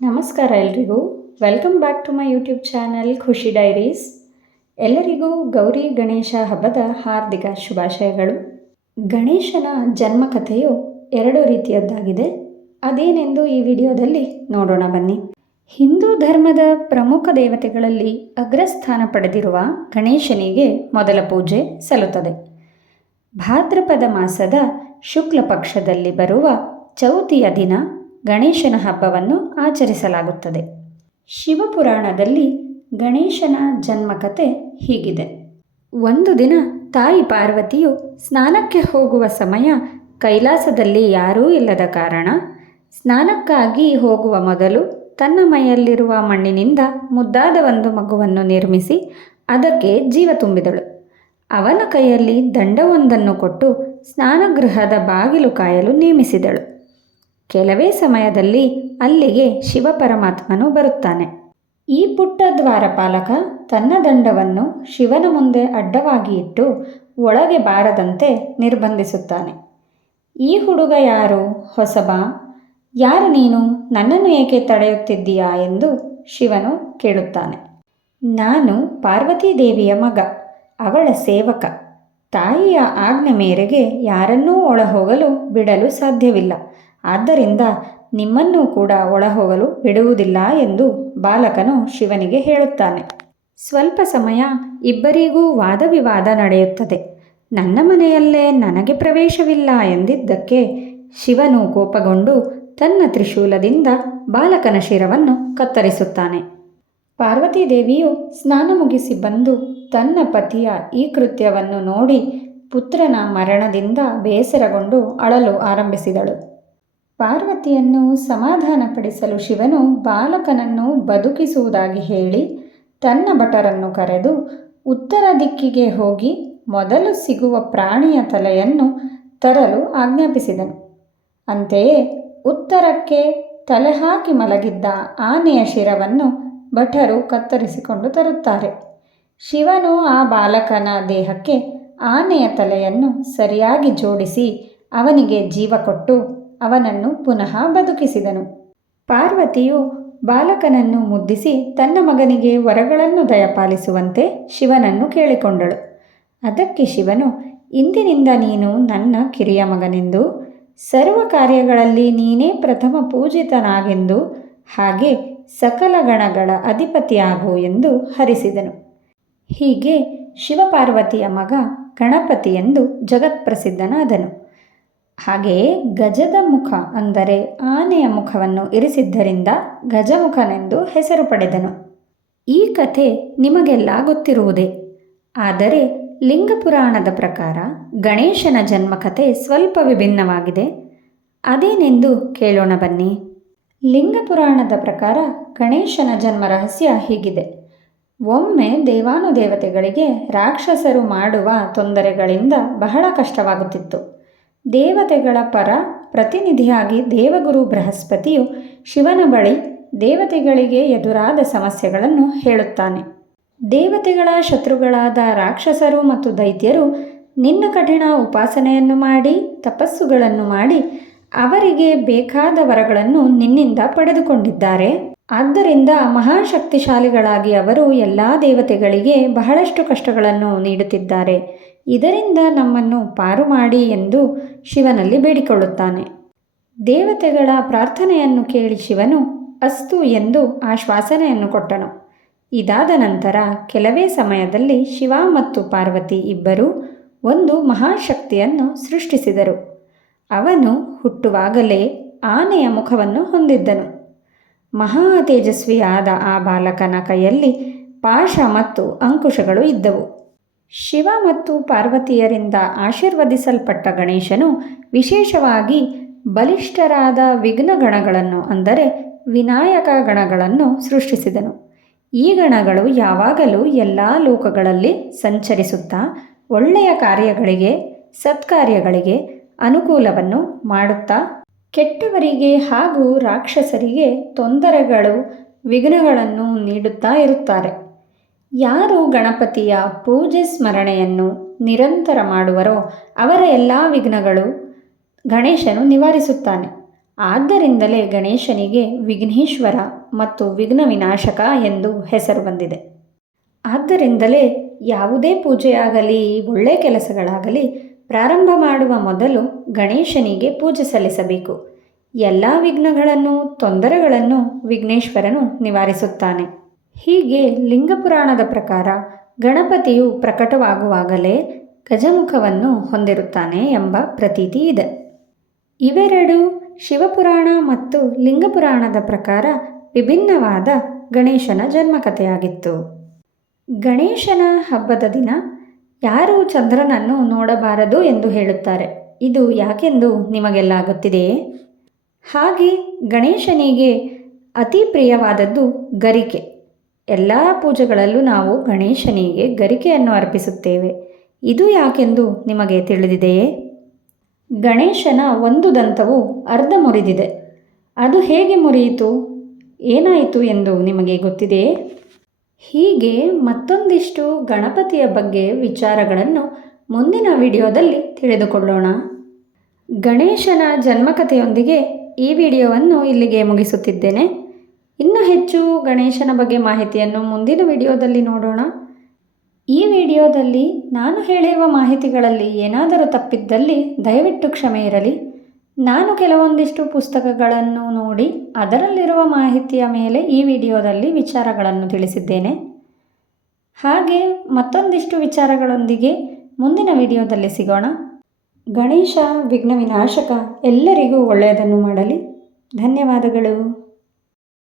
ನಮಸ್ಕಾರ ಎಲ್ರಿಗೂ. Welcome back to my YouTube channel Khushi diaries. ಎಲ್ಲರಿಗೂ ಗೌರಿ ಗಣೇಶ ಹಬ್ಬದ ಹಾರ್ದಿಕ ಶುಭಾಶಯಗಳು. ಗಣೇಶನ ಜನ್ಮಕಥೆಯು ಎರಡು ರೀತಿಯದ್ದಾಗಿದೆ. ಅದೇನೆಂದು ಈ ವಿಡಿಯೋದಲ್ಲಿ ನೋಡೋಣ ಬನ್ನಿ. ಹಿಂದೂ ಧರ್ಮದ ಪ್ರಮುಖ ದೇವತೆಗಳಲ್ಲಿ ಅಗ್ರಸ್ಥಾನ ಪಡೆದಿರುವ ಗಣೇಶನಿಗೆ ಮೊದಲ ಪೂಜೆ ಸಲ್ಲುತ್ತದೆ. ಭಾದ್ರಪದ ಮಾಸದ ಶುಕ್ಲ ಪಕ್ಷದಲ್ಲಿ ಬರುವ ಚೌತಿಯ ದಿನ ಗಣೇಶನ ಹಬ್ಬವನ್ನು ಆಚರಿಸಲಾಗುತ್ತದೆ. ಶಿವಪುರಾಣದಲ್ಲಿ ಗಣೇಶನ ಜನ್ಮಕಥೆ ಹೀಗಿದೆ. ಒಂದು ದಿನ ತಾಯಿ ಪಾರ್ವತಿಯು ಸ್ನಾನಕ್ಕೆ ಹೋಗುವ ಸಮಯ ಕೈಲಾಸದಲ್ಲಿ ಯಾರೂ ಇಲ್ಲದ ಕಾರಣ ಸ್ನಾನಕ್ಕಾಗಿ ಹೋಗುವ ಮೊದಲು ತನ್ನ ಮೈಯಲ್ಲಿರುವ ಮಣ್ಣಿನಿಂದ ಮುದ್ದಾದ ಒಂದು ಮಗುವನ್ನು ನಿರ್ಮಿಸಿ ಅದಕ್ಕೆ ಜೀವ ತುಂಬಿದಳು. ಅವನ ಕೈಯಲ್ಲಿ ದಂಡವೊಂದನ್ನು ಕೊಟ್ಟು ಸ್ನಾನಗೃಹದ ಬಾಗಿಲು ಕಾಯಲು ನೇಮಿಸಿದಳು. ಕೆಲವೇ ಸಮಯದಲ್ಲಿ ಅಲ್ಲಿಗೆ ಶಿವಪರಮಾತ್ಮನು ಬರುತ್ತಾನೆ. ಈ ಪುಟ್ಟ ದ್ವಾರಪಾಲಕ ತನ್ನ ದಂಡವನ್ನು ಶಿವನ ಮುಂದೆ ಅಡ್ಡವಾಗಿ ಇಟ್ಟು ಒಳಗೆ ಬಾರದಂತೆ ನಿರ್ಬಂಧಿಸುತ್ತಾನೆ. ಈ ಹುಡುಗ ಯಾರು? ಹೊಸಬ? ಯಾರು ನೀನು? ನನ್ನನ್ನು ಏಕೆ ತಡೆಯುತ್ತಿದ್ದೀಯಾ ಎಂದು ಶಿವನು ಕೇಳುತ್ತಾನೆ. ನಾನು ಪಾರ್ವತೀ ದೇವಿಯ ಮಗ, ಅವಳ ಸೇವಕ. ತಾಯಿಯ ಆಜ್ಞೆ ಮೇರೆಗೆ ಯಾರನ್ನೂ ಒಳಹೋಗಲು ಬಿಡಲು ಸಾಧ್ಯವಿಲ್ಲ. ಆದ್ದರಿಂದ ನಿಮ್ಮನ್ನೂ ಕೂಡ ಒಳಹೋಗಲು ಬಿಡುವುದಿಲ್ಲ ಎಂದು ಬಾಲಕನು ಶಿವನಿಗೆ ಹೇಳುತ್ತಾನೆ. ಸ್ವಲ್ಪ ಸಮಯ ಇಬ್ಬರಿಗೂ ವಾದವಿವಾದ ನಡೆಯುತ್ತದೆ. ನನ್ನ ಮನೆಯಲ್ಲೇ ನನಗೆ ಪ್ರವೇಶವಿಲ್ಲ ಎಂದಿದ್ದಕ್ಕೆ ಶಿವನು ಕೋಪಗೊಂಡು ತನ್ನ ತ್ರಿಶೂಲದಿಂದ ಬಾಲಕನ ಶಿರವನ್ನು ಕತ್ತರಿಸುತ್ತಾನೆ. ಪಾರ್ವತೀ ದೇವಿಯು ಸ್ನಾನ ಮುಗಿಸಿ ಬಂದು ತನ್ನ ಪತಿಯ ಈ ಕೃತ್ಯವನ್ನು ನೋಡಿ ಪುತ್ರನ ಮರಣದಿಂದ ಬೇಸರಗೊಂಡು ಅಳಲು ಆರಂಭಿಸಿದಳು. ಪಾರ್ವತಿಯನ್ನು ಸಮಾಧಾನಪಡಿಸಲು ಶಿವನು ಬಾಲಕನನ್ನು ಬದುಕಿಸುವುದಾಗಿ ಹೇಳಿ ತನ್ನ ಭಟರನ್ನು ಕರೆದು ಉತ್ತರ ದಿಕ್ಕಿಗೆ ಹೋಗಿ ಮೊದಲು ಸಿಗುವ ಪ್ರಾಣಿಯ ತಲೆಯನ್ನು ತರಲು ಆಜ್ಞಾಪಿಸಿದನು. ಅಂತೆಯೇ ಉತ್ತರಕ್ಕೆ ತಲೆ ಹಾಕಿ ಮಲಗಿದ್ದ ಆನೆಯ ಶಿರವನ್ನು ಭಟರು ಕತ್ತರಿಸಿಕೊಂಡು ತರುತ್ತಾರೆ. ಶಿವನು ಆ ಬಾಲಕನ ದೇಹಕ್ಕೆ ಆನೆಯ ತಲೆಯನ್ನು ಸರಿಯಾಗಿ ಜೋಡಿಸಿ ಅವನಿಗೆ ಜೀವ ಕೊಟ್ಟು ಅವನನ್ನು ಪುನಃ ಬದುಕಿಸಿದನು. ಪಾರ್ವತಿಯು ಬಾಲಕನನ್ನು ಮುದ್ದಿಸಿ ತನ್ನ ಮಗನಿಗೆ ವರಗಳನ್ನು ದಯಪಾಲಿಸುವಂತೆ ಶಿವನನ್ನು ಕೇಳಿಕೊಂಡಳು. ಅದಕ್ಕೆ ಶಿವನು, ಇಂದಿನಿಂದ ನೀನು ನನ್ನ ಕಿರಿಯ ಮಗನೆಂದು, ಸರ್ವ ಕಾರ್ಯಗಳಲ್ಲಿ ನೀನೇ ಪ್ರಥಮ ಪೂಜಿತನಾಗೆಂದು, ಹಾಗೆ ಸಕಲ ಗಣಗಳ ಅಧಿಪತಿಯಾಗು ಎಂದು ಹರಿಸಿದನು. ಹೀಗೆ ಶಿವಪಾರ್ವತಿಯ ಮಗ ಗಣಪತಿ ಎಂದು ಜಗತ್ಪ್ರಸಿದ್ಧನಾದನು. ಹಾಗೆಯೇ ಗಜದ ಮುಖ ಅಂದರೆ ಆನೆಯ ಮುಖವನ್ನು ಇರಿಸಿದ್ದರಿಂದ ಗಜಮುಖನೆಂದು ಹೆಸರು ಪಡೆದನು. ಈ ಕಥೆ ನಿಮಗೆಲ್ಲ ಗೊತ್ತಿರುವುದೇ. ಆದರೆ ಲಿಂಗಪುರಾಣದ ಪ್ರಕಾರ ಗಣೇಶನ ಜನ್ಮಕಥೆ ಸ್ವಲ್ಪ ವಿಭಿನ್ನವಾಗಿದೆ. ಅದೇನೆಂದು ಕೇಳೋಣ ಬನ್ನಿ. ಲಿಂಗಪುರಾಣದ ಪ್ರಕಾರ ಗಣೇಶನ ಜನ್ಮ ರಹಸ್ಯ ಹೀಗಿದೆ. ಒಮ್ಮೆ ದೇವಾನುದೇವತೆಗಳಿಗೆ ರಾಕ್ಷಸರು ಮಾಡುವ ತೊಂದರೆಗಳಿಂದ ಬಹಳ ಕಷ್ಟವಾಗುತ್ತಿತ್ತು. ದೇವತೆಗಳ ಪರ ಪ್ರತಿನಿಧಿಯಾಗಿ ದೇವಗುರು ಬೃಹಸ್ಪತಿಯು ಶಿವನ ಬಳಿ ದೇವತೆಗಳಿಗೆ ಎದುರಾದ ಸಮಸ್ಯೆಗಳನ್ನು ಹೇಳುತ್ತಾನೆ. ದೇವತೆಗಳ ಶತ್ರುಗಳಾದ ರಾಕ್ಷಸರು ಮತ್ತು ದೈತ್ಯರು ನಿನ್ನ ಕಠಿಣ ಉಪಾಸನೆಯನ್ನು ಮಾಡಿ ತಪಸ್ಸುಗಳನ್ನು ಮಾಡಿ ಅವರಿಗೆ ಬೇಕಾದ ವರಗಳನ್ನು ನಿನ್ನಿಂದ ಪಡೆದುಕೊಂಡಿದ್ದಾರೆ. ಆದ್ದರಿಂದ ಮಹಾಶಕ್ತಿಶಾಲಿಗಳಾಗಿ ಅವರು ಎಲ್ಲ ದೇವತೆಗಳಿಗೆ ಬಹಳಷ್ಟು ಕಷ್ಟಗಳನ್ನು ನೀಡುತ್ತಿದ್ದಾರೆ. ಇದರಿಂದ ನಮ್ಮನ್ನು ಪಾರು ಮಾಡಿ ಎಂದು ಶಿವನಲ್ಲಿ ಬೇಡಿಕೊಳ್ಳುತ್ತಾನೆ. ದೇವತೆಗಳ ಪ್ರಾರ್ಥನೆಯನ್ನು ಕೇಳಿ ಶಿವನು ಅಸ್ತು ಎಂದು ಆಶ್ವಾಸನೆಯನ್ನು ಕೊಟ್ಟನು. ಇದಾದ ನಂತರ ಕೆಲವೇ ಸಮಯದಲ್ಲಿ ಶಿವ ಮತ್ತು ಪಾರ್ವತಿ ಇಬ್ಬರೂ ಒಂದು ಮಹಾಶಕ್ತಿಯನ್ನು ಸೃಷ್ಟಿಸಿದರು. ಅವನು ಹುಟ್ಟುವಾಗಲೇ ಆನೆಯ ಮುಖವನ್ನು ಹೊಂದಿದ್ದನು. ಮಹಾ ತೇಜಸ್ವಿಯಾದ ಆ ಬಾಲಕನ ಕೈಯಲ್ಲಿ ಪಾಶ ಮತ್ತು ಅಂಕುಶಗಳು ಇದ್ದವು. ಶಿವ ಮತ್ತು ಪಾರ್ವತಿಯರಿಂದ ಆಶೀರ್ವದಿಸಲ್ಪಟ್ಟ ಗಣೇಶನು ವಿಶೇಷವಾಗಿ ಬಲಿಷ್ಠರಾದ ವಿಘ್ನ ಗಣಗಳನ್ನು ಅಂದರೆ ವಿನಾಯಕ ಗಣಗಳನ್ನು ಸೃಷ್ಟಿಸಿದನು. ಈ ಗಣಗಳು ಯಾವಾಗಲೂ ಎಲ್ಲ ಲೋಕಗಳಲ್ಲಿ ಸಂಚರಿಸುತ್ತಾ ಒಳ್ಳೆಯ ಕಾರ್ಯಗಳಿಗೆ ಸತ್ಕಾರ್ಯಗಳಿಗೆ ಅನುಕೂಲವನ್ನು ಮಾಡುತ್ತಾ ಕೆಟ್ಟವರಿಗೆ ಹಾಗೂ ರಾಕ್ಷಸರಿಗೆ ತೊಂದರೆಗಳು ವಿಘ್ನಗಳನ್ನು ನೀಡುತ್ತಾ ಇರುತ್ತಾರೆ. ಯಾರು ಗಣಪತಿಯ ಪೂಜೆ ಸ್ಮರಣೆಯನ್ನು ನಿರಂತರ ಮಾಡುವರೋ ಅವರ ಎಲ್ಲ ವಿಘ್ನಗಳು ಗಣೇಶನು ನಿವಾರಿಸುತ್ತಾನೆ. ಆದ್ದರಿಂದಲೇ ಗಣೇಶನಿಗೆ ವಿಘ್ನೇಶ್ವರ ಮತ್ತು ವಿಘ್ನ ವಿನಾಶಕ ಎಂದು ಹೆಸರು ಬಂದಿದೆ. ಆದ್ದರಿಂದಲೇ ಯಾವುದೇ ಪೂಜೆಯಾಗಲಿ ಒಳ್ಳೆಯ ಕೆಲಸಗಳಾಗಲಿ ಪ್ರಾರಂಭ ಮಾಡುವ ಮೊದಲು ಗಣೇಶನಿಗೆ ಪೂಜೆ ಸಲ್ಲಿಸಬೇಕು. ಎಲ್ಲ ವಿಘ್ನಗಳನ್ನು ತೊಂದರೆಗಳನ್ನು ವಿಘ್ನೇಶ್ವರನು ನಿವಾರಿಸುತ್ತಾನೆ. ಹೀಗೆ ಲಿಂಗಪುರಾಣದ ಪ್ರಕಾರ ಗಣಪತಿಯು ಪ್ರಕಟವಾಗುವಾಗಲೇ ಗಜಮುಖವನ್ನು ಹೊಂದಿರುತ್ತಾನೆ ಎಂಬ ಪ್ರತೀತಿ ಇದೆ. ಇವೆರಡು ಶಿವಪುರಾಣ ಮತ್ತು ಲಿಂಗಪುರಾಣದ ಪ್ರಕಾರ ವಿಭಿನ್ನವಾದ ಗಣೇಶನ ಜನ್ಮಕಥೆಯಾಗಿತ್ತು. ಗಣೇಶನ ಹಬ್ಬದ ದಿನ ಯಾರೂ ಚಂದ್ರನನ್ನು ನೋಡಬಾರದು ಎಂದು ಹೇಳುತ್ತಾರೆ. ಇದು ಯಾಕೆಂದು ನಿಮಗೆಲ್ಲ ಗೊತ್ತಿದೆಯೇ? ಹಾಗೆ ಗಣೇಶನಿಗೆ ಅತಿ ಪ್ರಿಯವಾದದ್ದು ಗರಿಕೆ. ಎಲ್ಲ ಪೂಜೆಗಳಲ್ಲೂ ನಾವು ಗಣೇಶನಿಗೆ ಗರಿಕೆಯನ್ನು ಅರ್ಪಿಸುತ್ತೇವೆ. ಇದು ಯಾಕೆಂದು ನಿಮಗೆ ತಿಳಿದಿದೆಯೇ? ಗಣೇಶನ ಒಂದು ದಂತವು ಅರ್ಧ ಮುರಿದಿದೆ. ಅದು ಹೇಗೆ ಮುರಿಯಿತು, ಏನಾಯಿತು ಎಂದು ನಿಮಗೆ ಗೊತ್ತಿದೆಯೇ? ಹೀಗೆ ಮತ್ತೊಂದಿಷ್ಟು ಗಣಪತಿಯ ಬಗ್ಗೆ ವಿಚಾರಗಳನ್ನು ಮುಂದಿನ ವಿಡಿಯೋದಲ್ಲಿ ತಿಳಿದುಕೊಳ್ಳೋಣ. ಗಣೇಶನ ಜನ್ಮಕಥೆಯೊಂದಿಗೆ ಈ ವಿಡಿಯೋವನ್ನು ಇಲ್ಲಿಗೆ ಮುಗಿಸುತ್ತಿದ್ದೇನೆ. ಇನ್ನೂ ಹೆಚ್ಚು ಗಣೇಶನ ಬಗ್ಗೆ ಮಾಹಿತಿಯನ್ನು ಮುಂದಿನ ವಿಡಿಯೋದಲ್ಲಿ ನೋಡೋಣ. ಈ ವಿಡಿಯೋದಲ್ಲಿ ನಾನು ಹೇಳಿರುವ ಮಾಹಿತಿಗಳಲ್ಲಿ ಏನಾದರೂ ತಪ್ಪಿದ್ದಲ್ಲಿ ದಯವಿಟ್ಟು ಕ್ಷಮೆ ಇರಲಿ. ನಾನು ಕೆಲವೊಂದಿಷ್ಟು ಪುಸ್ತಕಗಳನ್ನು ನೋಡಿ ಅದರಲ್ಲಿರುವ ಮಾಹಿತಿಯ ಮೇಲೆ ಈ ವಿಡಿಯೋದಲ್ಲಿ ವಿಚಾರಗಳನ್ನು ತಿಳಿಸಿದ್ದೇನೆ. ಹಾಗೆ ಮತ್ತೊಂದಿಷ್ಟು ವಿಚಾರಗಳೊಂದಿಗೆ ಮುಂದಿನ ವಿಡಿಯೋದಲ್ಲಿ ಸಿಗೋಣ. ಗಣೇಶ ವಿಘ್ನ ವಿನಾಶಕ ಎಲ್ಲರಿಗೂ ಒಳ್ಳೆಯದನ್ನು ಮಾಡಲಿ. ಧನ್ಯವಾದಗಳು.